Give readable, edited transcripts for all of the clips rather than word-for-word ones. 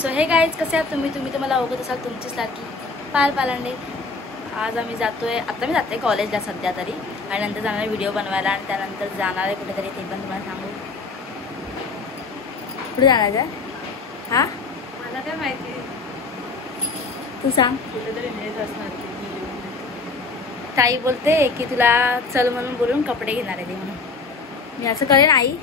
So हे guys कसे आहात तुम्ही तर मला ओळखत असाल तुमचीच लाडकी पायल पालांडे. आज आम्ही जातोय, आता मी जाते कॉलेजला सध्या तरी, आणि नंतर जाणार आहे व्हिडिओ बनवायला, आणि त्यानंतर जाणार आहे कुठेतरी, ते पण तुम्हाला सांगू. कुठे जाणार का? हा मला काय माहिती, तू सांग. कुठेतरी नेत असणार. ताई बोलते की तुला चल म्हणून बोलून कपडे घेणार आहे ते म्हणून. मी असं करेन आई?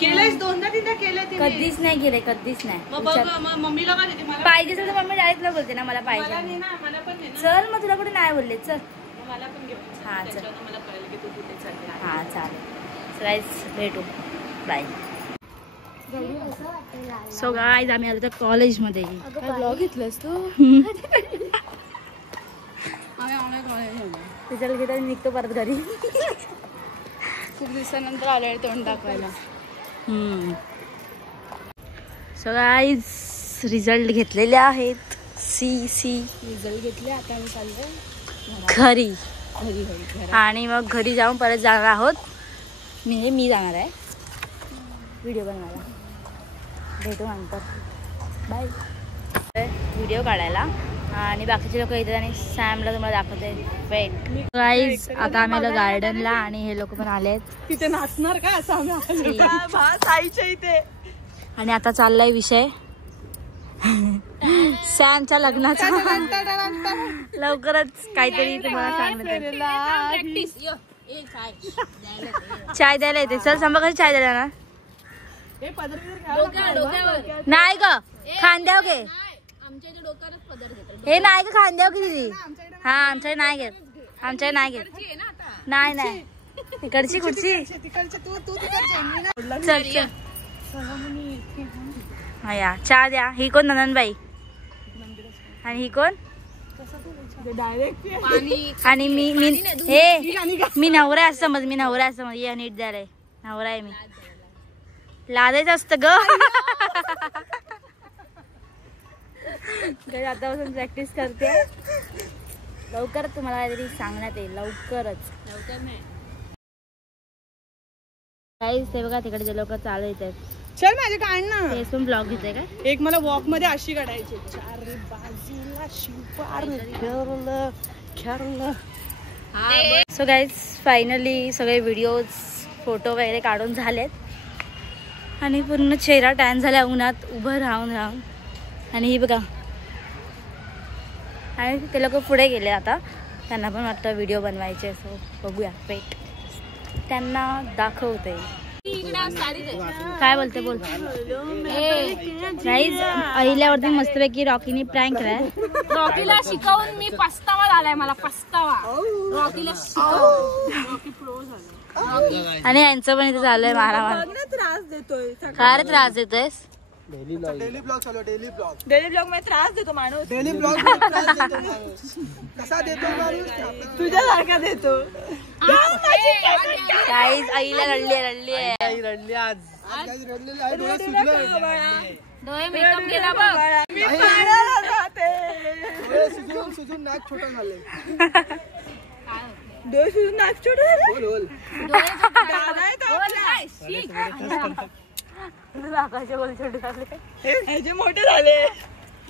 केलंयस दोनदा तीनदा केलंय ते. कधीच नाही गेले, कधीच नाही. मग बघ मम्मीला काय देते मला पाहिजे तर मम्मी डायरेक्ट तुला बोलते ना मला पाहिजे. मला नाही ना, मला पण नाही ना. चल मग तुला कुठे नाही बोलले, चल मला पण घेऊन चल. हा, चल. त्याच्यावर मला कळेल की तू कुठे चालली आहे. हा चालेल. सो गाईज भेटू, बाय. सो गाईज आम्ही आलो तर कॉलेजमध्ये. ब्लॉग घेतलंस तू? रिझल्ट घेता निघतो परत घरी. खूप दिवसानंतर आलोय तोंड दाखवायला. सो गाईज रिझल्ट घेतलेले आहेत. सी रिझल्ट घेतले, आता आम्ही चाललोय घरी. घरी आणि मग घरी जाऊन परत जाणार आहोत. मी जाणार आहे व्हिडिओ बनवायला. भेटू नंतर, बाय. व्हिडिओ काढायला आणि बाकीचे लोक येतात आणि सॅमला तुम्हाला दाखवते. वेट गाईज, आता आम्ही आलो गार्डनला आणि हे लोक पण आलेत. तिथे नाचणार का असं आम्ही आईच्या इथे. आणि आता चाललाय विषय सॅमच्या लग्नाचा. लवकरच काहीतरी तुम्हाला सांगणार. चाय द्यायला येते. चल सांगा कशी चाय द्यायला ना. नाही ग, खांद्याव घे. हे नाही का खांद्याव की दिदी? हा आमच्या नाही घेत, आमच्या नाही घेत. नाही तिकडची कुठची. चल चल हा या चहा द्या. ही कोण? नंदनबाई. आणि ही कोण? आणि मी नवरा असं समज, मी नवरा असं समज. या नीट द्यायला नवरा आहे मी. लादायचं असतं ग. आतापासून प्रॅक्टिस करते. लवकर तुम्हाला काहीतरी सांगण्यात येईल, लवकरच. काहीच ते बघा तिकडे जे लोक चालू येतात. चल माझे काढ ना. ते पण ब्लॉग घेते का? एक मला वॉक मध्ये अशी काढायची. चार बाजूला शिवार खेळलं. सो गाईज फायनली सगळे व्हिडिओज फोटो वगैरे काढून झालेत आणि पूर्ण चेहरा टॅन झाला उन्हात उभं राहून. आणि ही बघा, आणि ते लोक पुढे गेले. आता त्यांना पण वाटतं व्हिडिओ बनवायचे. सो बघूया, वेट त्यांना दाखवते. काय बोलते बोल. गाईज अहिल्यावरती मस्तपैकी रॉकीने प्रँक केलाय. रॉकीला शिकवून मी पस्तावा झालाय. मला पस्तावा रॉकीला रॉकी प्रो झालाय. आणि यांचं पण इथे चाललंय मारामार. त्रास देतोय. काय त्रास देतोयस? डेली ब्लॉग चालू. डेली ब्लॉग मध्ये त्रास देतो माणूस. डेली ब्लॉग कसा देतो माणूस? तुझ्यासारखा देतो. गाईज आईला रडली आज काही रडलेली आहे. डोळे सुजले. डोळे मेकअप केला बघ. डोळे सुजून नाक छोटा झाले. डोळे सुजून नाक छोटा झाले. बोल ह्याचे मोठे झाले.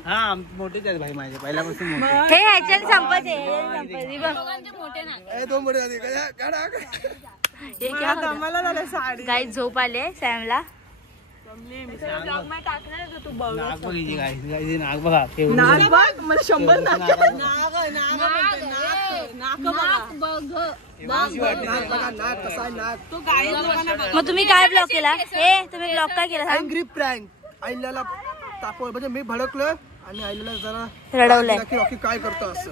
हा मोठेच आहेत भाई माझे पहिल्यापासून. हे ह्याच्यात संपायचे. दोन मोठे झाले. मला झालं साडी. गाईज झोप आले सॅमला. नाक बघा. मला 100 मग तुम्ही काय ब्लॉक केला? हे तुम्ही ब्लॉक काय केला? Angry prank. आईला तापव म्हणजे मी भडकलोय आणि आईला जरा रडवलंय. रॉकी काय करतो असं.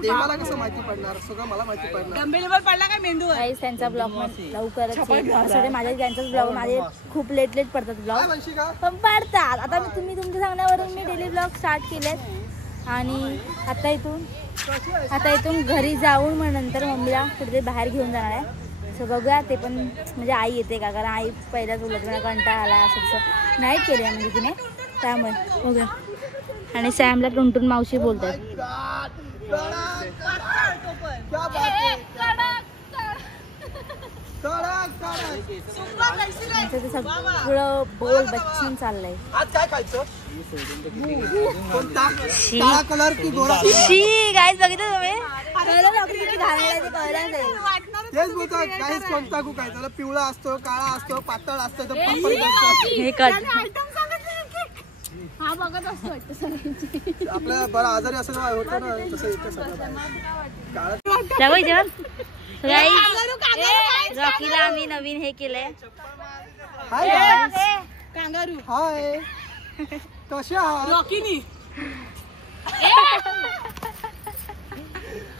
देवाला कसं माहिती पडणार? सगळं मला माहिती पडणार. गंभीरवर पडला काय मेंदू. गाईज त्यांचा ब्लॉग लवकरच माझ्या त्यांचाच ब्लॉग. माझे खूप लेट पडतात ब्लॉग, पण पडतात. आता तुम्ही तुमच्या सांगण्यावरून मी डेली ब्लॉग स्टार्ट केलेत. आणि आता इथून घरी जाऊन मग नंतर मम्मीला कुठेतरी बाहेर घेऊन जाणार आहे. सो बघूया ते पण म्हणजे आई येते का, कारण आई पहिल्याच बोलत मला कंटाळा आला असं नाही केलं म्हणजे तिने, त्यामुळे बघूया. आणि सॅमला टुनटुन मावशी बोलतात. ते सगळं बोल बच्चन चाललंय. आज काय खायचं? कोणता काळा कलर की गोरा? शी गाईस बघितलं तुम्ही किती घालायला ते कळलं नाही. तेच बोलतो गाईस कोणता कुक आहे त्याला पिवळा असतो काळा असतो पातळ असतो तर पपरीत असतो. हे कट हा बघत असतो आपल्या बरं आजारी असं होतं ना तसं इथे सगळं रॉकीला आम्ही नवीन हे केलंय. हाय कांगारू. हाय कशा आहात? रॉकीनी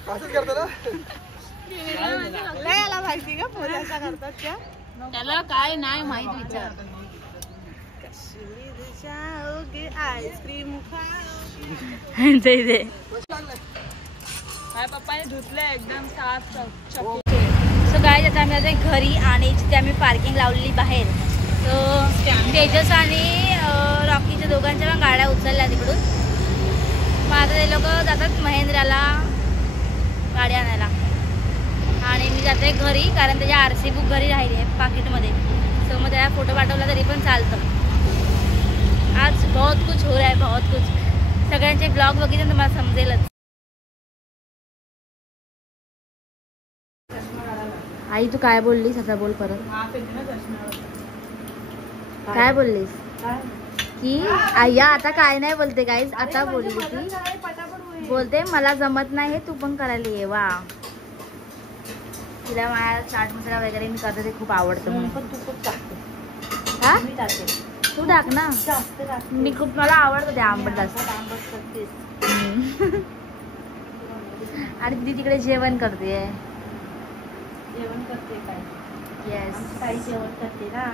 असंच करतो ना. याला माहिती का पोरी अशा करतात त्या? त्याला काय नाही माहित विचार. आईस्क्रीम पप्पाने धुतलंय एकदम साफ. सो गाईज आता आम्ही आता घरी आणि जिथे आम्ही पार्किंग लावलेली बाहेर सो तेजस आणि रॉकीच्या दोघांच्या पण गाड्या उचलल्या तिकडून. मग आता ते लोक जातात महेंद्राला गाडी आणायला आणि मी जाते घरी कारण त्याच्या RC बुक घरी राहिली आहे पाकिटमध्ये. सो मग त्याला फोटो पाठवला तरी पण चालतं. आज बहुत कुछ हो रहा है बहुत कुछ. सगळ्यांचे ब्लॉग बघितले तुम्हाला समजेलच. आई तू काय बोललीस आता बोल परत. काय बोललीस की आय्या आता काय नाही बोलते गाईज. आता बोलली ती बोलते मला जमत नाही हे तू पण करायला ये. वा तिला माझ्या चाट मसाला वगैरे मी करते ते खूप आवडतं म्हणून. पण तू खूप टाकते. हा तू टाक ना. मी खूप मला आवडतं ते आंबट जास्त. आणि ती तिकडे जेवण करते. जेवण करते काय? येस ताई जेवण करते ना.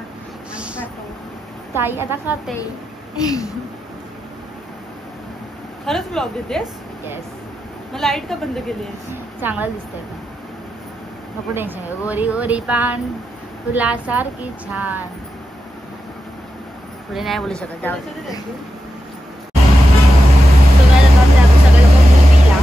ताई आता खाते. खरंच ब्लॉग घेतेस? येस मग लाईट का बंद केली आहेस? चांगलं दिसतंय का नको टेन्शन. गोरी गोरी पान तुला सारखी छान. पुढे नाही बोलू शकत. जाऊ सगळे लोक मूवीला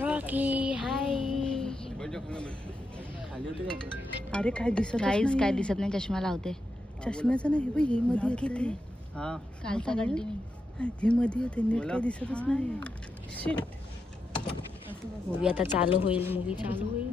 रॉकी हाय. अरे काय दिसत काहीच काय दिसत नाही. चष्मा लावते. चष्म्याचं नाही बाई, हे मध्ये येते. कालचा कंटिन्यू हे मध्ये येते नीट काय दिसतच नाही. शिट. मूवी आता चालू होईल. मूवी चालू होईल.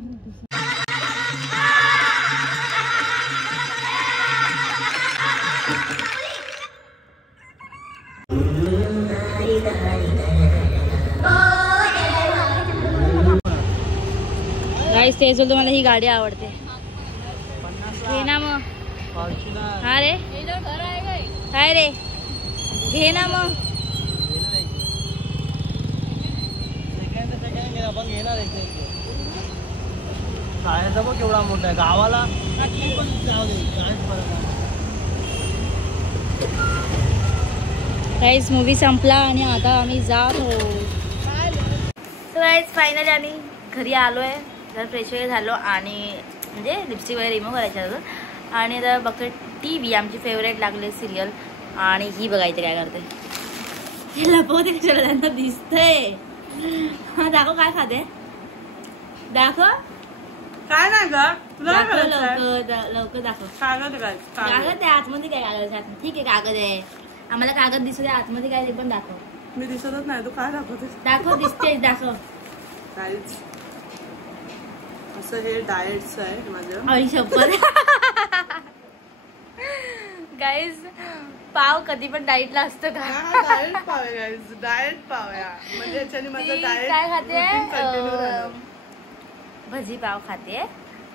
गाईस तेच बोलतो मला ही गाडी आवडते. घे ना मग. हा रे काय रे घे ना मग. केवढा मोठा आहे गावाला. गाईस मूवी संपला आणि आता आम्ही जात आहोत. गाईस फायनली आम्ही घरी आलोय. जर फ्रेश वगैरे झालो आणि म्हणजे लिपस्टिक वगैरे रिमूव्ह करायचं होतं. आणि आता बघतोय TV. आमची फेवरेट लागले सिरियल. आणि ही बघायची काय करते हे लपवते त्यांना दिसतंय. हा दाखव काय खाते. दाखव काय नाही ग तुला लवकर दाखव. कागद काय? कागद आहे आतमध्ये. काय कागद. ठीक आहे कागद आहे. आम्हाला कागद दिसू दे. आतमध्ये काय ते पण दाखव. मी दिसतच नाही. तू काय दाखवतेस? दाखव दिसते दाखव. काहीच. असं हे डाएट्स आहे माझं. आई शपथ. गाईज पाव कधी पण डाएटला असतं का? डाएट पाव आहे गाईज. डाएट पाव आहे म्हणजे याच्याने माझं डाएट काय खाते. कंटिन्यू राहणार. भजी पाव खाते.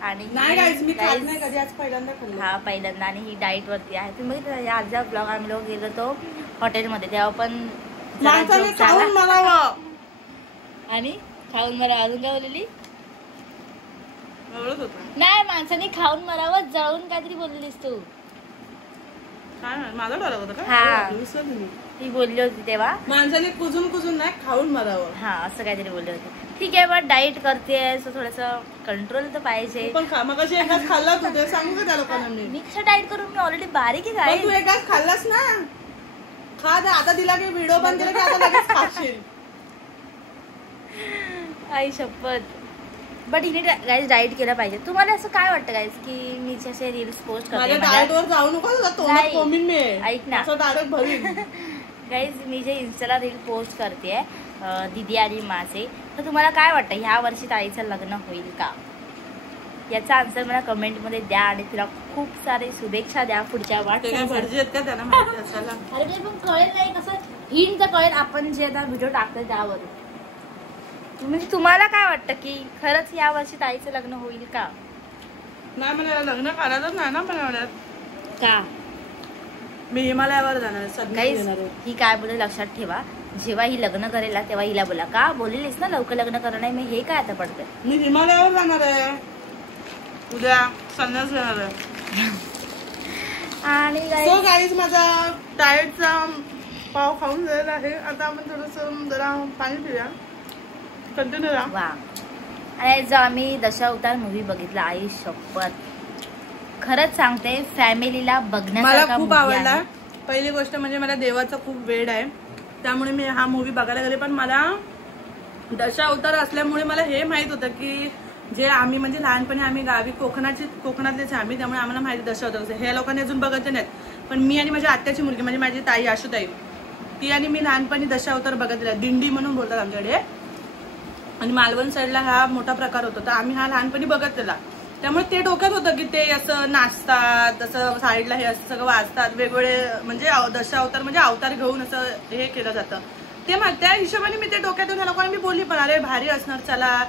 आणि नाही गाईज मी खात नाही कधी. आज पहिल्यांदा खाल्लं. हा पहिल्यांदा. आणि ही डाएट वरती आहे. तुम्ही बघितलं आजचा ब्लॉग आम्ही लोक गेलो तो हॉटेलमध्ये तेव्हा पण माणसाने खाऊन मरावं. आणि खाऊन मरावं. अजून काय बोललेली एवढंच होतं. नाही माणसाने खाऊन मरावं. जळून काहीतरी बोललेलीस तू. माझा डोळा होता का? हा. विसरले मी. ती बोलली होती तेव्हा. माणसाने कुजून नाही खाऊन मारावं. हा असं काहीतरी बोलले होते. ठीक आहे, पण डाएट करते सो थोडस कंट्रोल तर पाहिजे. पण मगाशी एकाच खाल्ला तू, ते सांगू का त्या लोकांना मी? मी कसं डाएट करून, मी ऑलरेडी बारीक आहे काय. तू एकाच खाल्लास ना, खा दे. आता दिला की व्हिडिओ बंद केला की आता लगेच खाशील. आई शपथ. बट हिने गाईज डाएट केलं पाहिजे. तुम्हाला असं काय वाटतं गाईज की मी असे रील्स पोस्ट करते, डाएटवर जाऊ नको, ऐक ना डायरेक्ट भरीन. गाईज मी जे इन्स्टाला रील पोस्ट करते दीदी आणि माझे, तर तुम्हाला काय वाटतं ह्या वर्षी ताईचं लग्न होईल का? याचा आन्सर मला कमेंटमध्ये द्या आणि तिला खूप सारे शुभेच्छा द्या पुढच्या वाटचालीसाठी. अरे ते पण कळेल नाही कसं हिंट तर कळेल आपण जे आता व्हिडिओ टाकतोय त्यावर. म्हणजे तुम्हाला काय वाटतं की खरंच या वर्षी ताईचं लग्न होईल का? नाही, मला लग्न करायचंच नाही ना. पण का मी हिमालयावर जाणार आहे. ही काय बोलते लक्षात ठेवा, जेव्हा ही लग्न करेल ना तेव्हा हिला बोला का बोललीस ना लवकर लग्न करणं आहे, मी हे काय आता पडतंय. मी हिमालयावर जाणार आहे उद्या, संन्यास घेणार आहे. आणि गाईज माझा डाएटचा पाव खाऊन झालेला आहे. आता आपण थोडस जरा पाणी पिऊया. कंटिन्यू राहा. वा. आणि जो आम्ही दशावतार मूवी बघितला, आई शपथ खरंच सांगते फॅमिलीला बघण्यासारखा मला खूप आवडला. पहिली गोष्ट म्हणजे मला देवाचा खूप वेड आहे, त्यामुळे मी हा मूवी बघायला गेले. पण मला दशावतार असल्यामुळे मला हे माहित होतं की जे आम्ही म्हणजे लहानपणी आम्ही गावी कोकणातलेच आम्ही, त्यामुळे आम्हाला माहिती दशावतार. हे लोकांनी अजून बघत नाहीत, पण मी आणि माझी आत्याची मुलगी म्हणजे माझी ताई आशुताई, ती आणि मी लहानपणी दशावतार बघितला. दिंडी म्हणून बोलतात आमच्याकडे, आणि मालवण साईडला हा मोठा प्रकार होता. तर आम्ही हा लहानपणी बघितलेला, त्यामुळे ते डोक्यात होतं की ते असं नाचतात, असं साईडला हे असं सगळं वाजतात, वेगवेगळे म्हणजे दशावतार म्हणजे अवतार घेऊन असं हे केलं जातं. ते त्या हिशोबाने मी ते डोक्यात ह्या लोकांना मी बोलली पण अरे भारी असणार चला.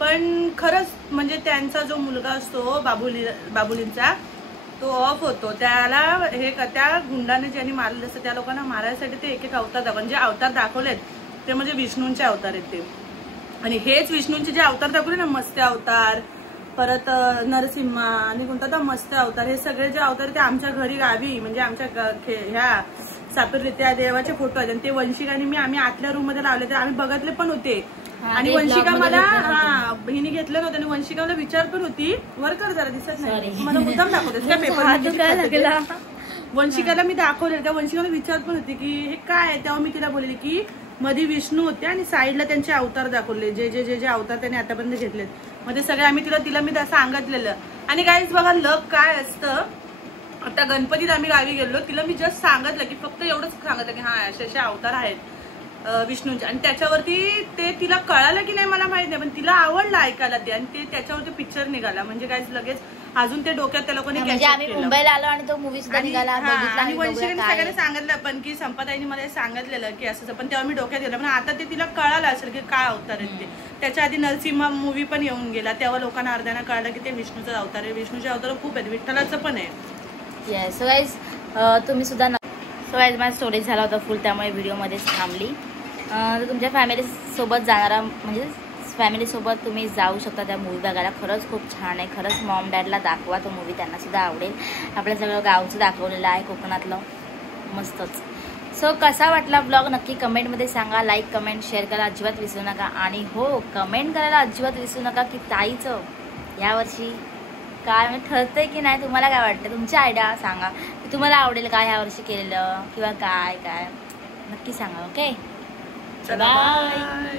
पण खरंच म्हणजे त्यांचा जो मुलगा असतो बाबुलींचा, तो ऑफ होतो. त्याला हे त्या गुंडाने ज्यांनी मारलेलं असतं त्या लोकांना मारायसाठी ते एक अवतार दाखवले. जे अवतार दाखवलेत ते म्हणजे विष्णूंचे अवतार आहेत ते. आणि हेच विष्णूंचे जे अवतार दाखवले ना, मत्स्य अवतार, परत नरसिंहा आणि कोणता मत्स्य अवतार, हे सगळे जे अवतार ते आमच्या घरी गावी म्हणजे आमच्या ह्या सापेर त्या देवाचे फोटो आहेत. आणि ते वंशिकाने आम्ही आतल्या रूम मध्ये लावले, तर आम्ही बघितले पण होते. आणि वंशिका मला हिने घेतलं नव्हतं आणि वंशिका मला विचार पण होती वर कर जरा दिसत नाही मला मुद्दाम दाखवते. वंशिकाला मी दाखवले, त्या वंशिकाला विचार पण होती की हे काय आहे. तेव्हा मी तिला बोलली की मध्ये विष्णू होते आणि साईडला त्यांचे अवतार दाखवले, जे जे जे जे अवतार त्यांनी आतापर्यंत घेतलेत. मग ते सगळे आम्ही तिला मी सांगितलेलं. आणि गाईज बघा लक काय असतं. आता गणपतीत आम्ही गावी गेलो, तिला मी जस्ट सांगितलं की फक्त एवढंच सांगितलं की हा असे अवतार आहेत विष्णूंचे. आणि त्याच्यावरती ते तिला कळालं की नाही मला माहित नाही, पण तिला आवडलं ऐकायला ते. आणि ते त्याच्यावरती पिक्चर निघाला. म्हणजे काय लगेच अजून ते डोक्यात त्या लोकांनी मुंबईला आलो आणि तो मूवी सुद्धा निघाला. आणि वंशिकाने सगळ्यांनी सांगितलं पण की संपदाईने मला सांगितलेलं की असं, पण तेव्हा मी डोक्यात गेलं. पण आता ते तिला कळालं असेल की काय अवतार आहेत ते. त्याच्या आधी नरसिंहा मूवी पण येऊन गेला, तेव्हा लोकांना अर्ध्यानं कळलं की ते विष्णूचा अवतार आहे. विष्णूचे अवतार खूप आहेत, विठ्ठलाचं पण आहे. येस. सो गाईज तुम्ही सुद्धा सो गाईज माझा स्टोरेज झाला होता फुल, त्यामुळे व्हिडिओमध्येच थांबली. तुमच्या फॅमिलीसोबत जाणारा म्हणजे फॅमिलीसोबत तुम्ही जाऊ शकता त्या मूवी बघायला. खरंच खूप छान आहे. खरंच मॉम डॅडला दाखवा तो मूवी, त्यांना सुद्धा आवडेल. आपलं सगळं गावचं दाखवलेलं आहे, कोकणातलं मस्तच. सो कसा वाटला ब्लॉग नक्की कमेंटमध्ये सांगा. लाईक कमेंट शेअर करायला अजिबात विसरू नका. आणि हो कमेंट करायला अजिबात विसरू नका की ताईचं यावर्षी काय म्हणजे ठरतंय की नाही. तुम्हाला काय वाटतं, तुमची आयडिया सांगा की तुम्हाला आवडेल का ह्या वर्षी केलेलं किंवा काय काय नक्की सांगा. Okay bye.